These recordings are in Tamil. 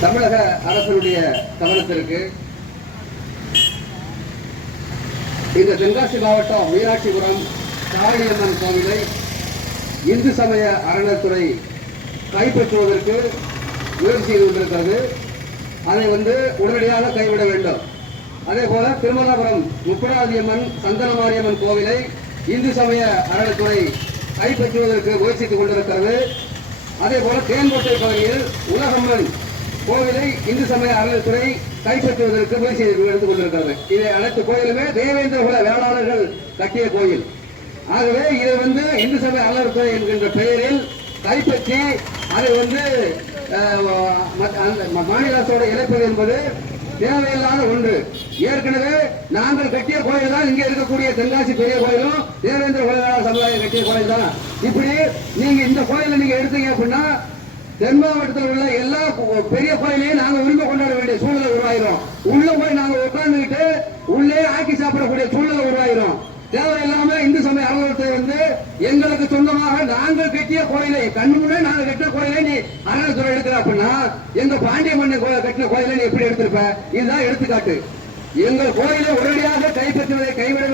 தமிழக அரசனுடைய கவனத்திற்கு இந்த தென்காசி மாவட்டம் மீனாட்சிபுரம் காளியம்மன் கோவிலை இந்து சமய அறநிலைத்துறை கைப்பற்றுவதற்கு முயற்சி செய்து கொண்டிருக்கிறது. அதை வந்து உடனடியாக கைவிட வேண்டும். அதே போல திருமலாபுரம் முப்படாதியம்மன் சந்தனமாரியம்மன் கோவிலை இந்து சமய அறநிலைத்துறை கைப்பற்றுவதற்கு முயற்சித்துக் கொண்டிருக்கிறது. அதே போல தேன்கோட்டை பகுதியில் உலகம்மன் கோவிலை இந்து சமய அறநிலைத்துறை கைப்பற்றுவதற்கு முயற்சி எடுத்துக் கொண்டிருக்கிறது. இதை அனைத்து கோயிலுமே தேவேந்திர குல வேளாளர்கள் கட்டிய கோயில். ஆகவே இதை வந்து இந்து சமய அறநிலைத்துறை என்கின்ற பெயரில் கைப்பற்றி அதை வந்து அந்த மாநில அரசோட இணைப்பது என்பது தேவையில்லாத ஒன்று. ஏற்கனவே நாங்கள் கட்டிய கோயில் தான் இங்கே இருக்கக்கூடிய தென்காசி பெரிய கோயிலும் தேவேந்திர குலவேளாளர் சமுதாயம் கட்டிய கோயில் தான். இப்படி நீங்க இந்த கோயிலை நீங்க எடுத்தீங்க அப்படின்னா தென் மாவட்டத்தில் உள்ள எல்லா பெரிய கோயிலையும் நாங்க உரிமை கொண்டாட வேண்டிய சூழ்நிலை உருவாயிரும். உள்ள போய் நாங்க உட்கார்ந்துகிட்டு உள்ளே ஆக்கி சாப்பிடக்கூடிய சூழ்நிலை உருவாயிரும். தேவையில்லாம இந்து சமய அலுவலகத்தை வந்து எங்களுக்கு சொந்தமாக நாங்கள் கட்டிய கோயிலை கண்முன்னே நாங்க கட்டின கோயிலை நீ அறநிலைத்துறை எடுக்கிற அப்படின்னா எங்க பாண்டிய மன்னன் கோயில் கட்டின கோயிலை நீ எப்படி எடுத்திருப்ப? இதுதான் எடுத்துக்காட்டு. எங்கள் கோயிலை உடனடியாக கைப்பற்றுவதை கைவிட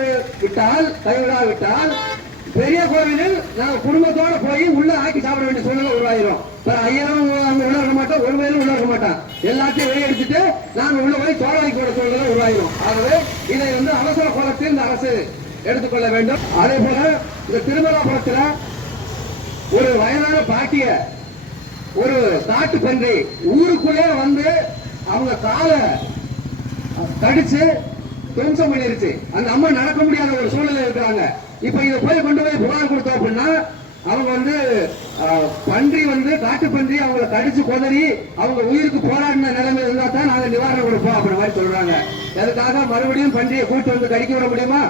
விட்டால் கைவிடாவிட்டால் பெரிய கோவிலில் நாங்க குடும்பத்தோட போய் உள்ள ஆக்கி சாப்பிட வேண்டிய சூழ்நிலை உருவாயிரும். ஐயரும் அங்க உள்ள இருக்க மாட்டோம் ஒரு வயலும் உள்ள இருக்க மாட்டான் எல்லாத்தையும் வெளியெடுத்துட்டு நாங்க உள்ள போய் தோழமைக்கு கூட சூழ்நிலை உருவாயிரும். ஆகவே இதை வந்து அவசர கோலத்தில் இந்த அரசு எடுத்துக்கொள்ள வேண்டும். அதே போல இந்த திருமலாபுரத்துல ஒரு வயதான பாட்டிய ஒரு காட்டு பன்றி ஊருக்குள்ளே வந்து அவங்க காலை தடிச்சு துவம்சம் பண்ணிருச்சு. அந்த அம்மா நடக்க முடியாத ஒரு சூழ்நிலை இப்ப இதை போய் கொண்டு போய் புகார் கொடுத்தோம் அப்படின்னா அவங்க வந்து பன்றி வந்து காட்டு பன்றி அவங்கள கடிச்சு கொதறி அவங்க உயிருக்கு போராடின நிலைமை இருந்தா தான் நாங்க நிவாரணம் கொடுப்போம் அப்படின்ற மாதிரி சொல்றாங்க. அதுக்காக மறுபடியும் பன்றியை கூட்டு வந்து கடிக்க விட முடியுமா?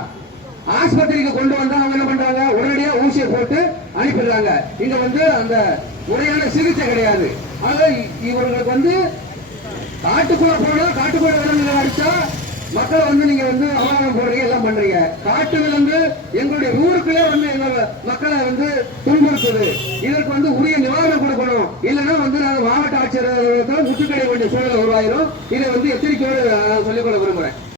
ஆஸ்பத்திரிக்கு கொண்டு வந்தா அவங்க என்ன பண்றாங்க? உடனடியா ஊசியை போட்டு அனுப்பிடுறாங்க. இங்க வந்து அந்த முறையான சிகிச்சை கிடையாது. ஆக இவர்களுக்கு வந்து காட்டுக்குள்ள போனா காட்டுக்குள்ள விலங்குகளை அடிச்சா மக்களை வந்து நீங்க வந்து பண்றீங்க காட்டு விலங்கு எங்களுடைய ஊருக்குள்ளே வந்து எங்க மக்களை வந்து துன்புறுத்துது. இதற்கு வந்து உரிய நிவாரணம் கொடுக்கணும். இல்லைன்னா வந்து நான் மாவட்ட ஆட்சியர் முற்றுகையிட வேண்டிய சூழல் உருவாயிரும். இதை வந்து எச்சரிக்கையோடு சொல்லிக்கொள்ள விரும்புறேன்.